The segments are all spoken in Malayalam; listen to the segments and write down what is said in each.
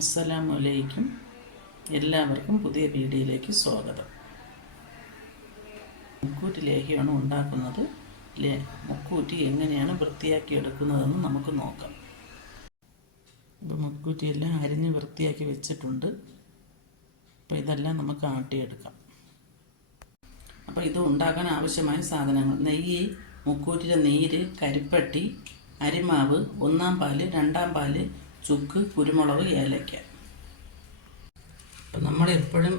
അസ്സലാമലൈക്കും. എല്ലാവർക്കും പുതിയ വീഡിയോയിലേക്ക് സ്വാഗതം. മുക്കൂറ്റി ലേഹ്യമാണ് ഉണ്ടാക്കുന്നത്. മുക്കൂറ്റി എങ്ങനെയാണ് വൃത്തിയാക്കി എടുക്കുന്നതെന്ന് നമുക്ക് നോക്കാം. ഇപ്പോൾ മുക്കൂറ്റിയെല്ലാം അരിഞ്ഞ് വൃത്തിയാക്കി വെച്ചിട്ടുണ്ട്. അപ്പോൾ ഇതെല്ലാം നമുക്ക് ആട്ടിയെടുക്കാം. അപ്പോൾ ഇത് ഉണ്ടാക്കാൻ ആവശ്യമായ സാധനങ്ങൾ: നെയ്യ്, മുക്കൂറ്റിയുടെ നീര്, കരിപ്പട്ടി, അരിമാവ്, 1-ാം പാല്, 2-ാം പാല്, ചുക്ക്, കുരുമുളക്, ഏലയ്ക്ക. അപ്പം നമ്മൾ എപ്പോഴും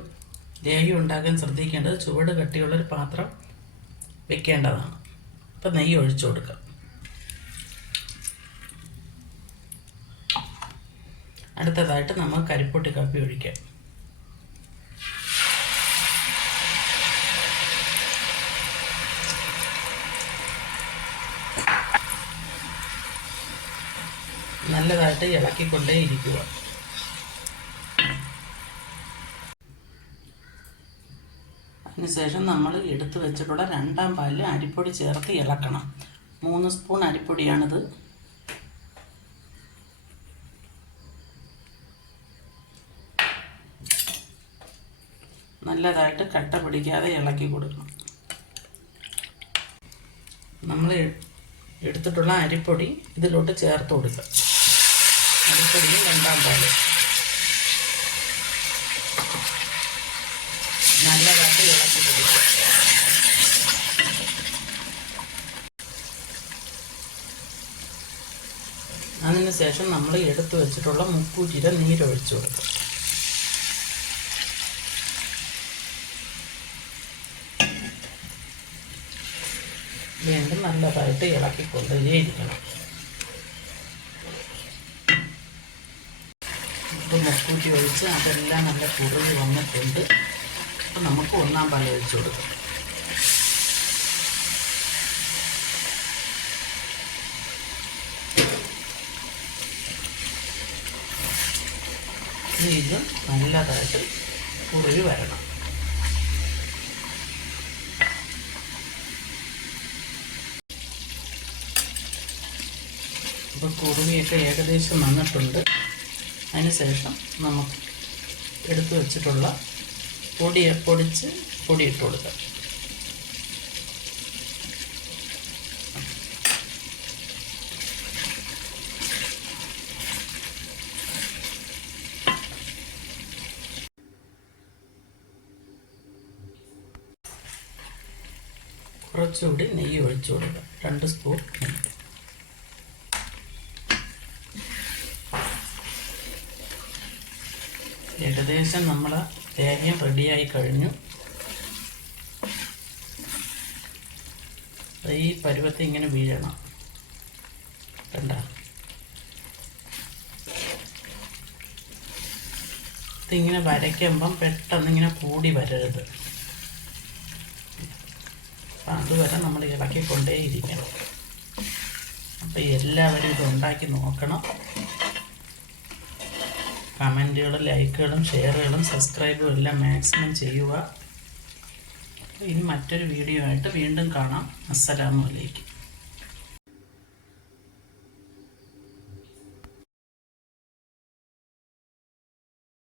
ലേഹ്യം ഉണ്ടാക്കാൻ ശ്രദ്ധിക്കേണ്ടത് ചുവട് കട്ടിയുള്ളൊരു പാത്രം വെക്കേണ്ടതാണ്. അപ്പം നെയ്യ് ഒഴിച്ചു കൊടുക്കാം. അടുത്തതായിട്ട് നമ്മൾ കരിപ്പൊട്ടി കാപ്പി ഒഴിക്കാം. നല്ലതായിട്ട് ഇളക്കിക്കൊണ്ടേ ഇരിക്കുക. അതിനുശേഷം നമ്മൾ എടുത്തു വെച്ചിട്ടുള്ള 2-ാം പാലിൽ അരിപ്പൊടി ചേർത്ത് ഇളക്കണം. 3 സ്പൂൺ അരിപ്പൊടിയാണിത്. നല്ലതായിട്ട് കട്ട പിടിക്കാതെ ഇളക്കി കൊടുക്കണം. നമ്മൾ എടുത്തിട്ടുള്ള അരിപ്പൊടി ഇതിലോട്ട് ചേർത്ത് കൊടുക്കുക. അരിപ്പൊടിയും 2-ാം പാല് നല്ലതായിട്ട് ഇളക്കി കൊടുക്കുക. അതിനുശേഷം നമ്മൾ എടുത്തു വെച്ചിട്ടുള്ള മുക്കൂറ്റിയുടെ നീരൊഴിച്ചു കൊടുക്കുക. വീണ്ടും നല്ലതായിട്ട് ഇളക്കിക്കൊണ്ടേയിരിക്കണം. ഇപ്പോൾ മുക്കൂറ്റി ഒഴിച്ച് അതെല്ലാം നല്ല കുറുകി വന്നിട്ടുണ്ട്. അപ്പോൾ നമുക്ക് 1-ാം പാൽ ഒഴിച്ചു കൊടുക്കാം. ഇത് നല്ലതായിട്ട് കുറുകി വരണം. ഇപ്പോൾ കുറുകിയൊക്കെ ഏകദേശം വന്നിട്ടുണ്ട്. അതിനുശേഷം നമുക്ക് എടുത്തു വെച്ചിട്ടുള്ള പൊടിച്ച് പൊടിയിട്ട് കൊടുക്കാം. കുറച്ചുകൂടി നെയ്യ് ഒഴിച്ചു കൊടുക്കാം. 2 സ്പൂൺ നെയ്യ്. ഏകദേശം നമ്മൾ ലേഹ്യം റെഡിയായി കഴിഞ്ഞു. ഈ പരുവത്തിൽ ഇങ്ങനെ വീഴണം. കണ്ട, ഇതിങ്ങനെ വരയ്ക്കുമ്പം പെട്ടെന്ന് ഇങ്ങനെ കൂടി വരരുത്. അപ്പം അതുവരെ നമ്മൾ ഇളക്കിക്കൊണ്ടേയിരിക്കണം. അപ്പം എല്ലാവരും ഇത് ഉണ്ടാക്കി നോക്കണം. കമൻറ്റുകളും ലൈക്കുകളും ഷെയറുകളും സബ്സ്ക്രൈബും എല്ലാം മാക്സിമം ചെയ്യുക. ഇനി മറ്റൊരു വീഡിയോ ആയിട്ട് വീണ്ടും കാണാം. അസ്സലാമു അലൈക്കും.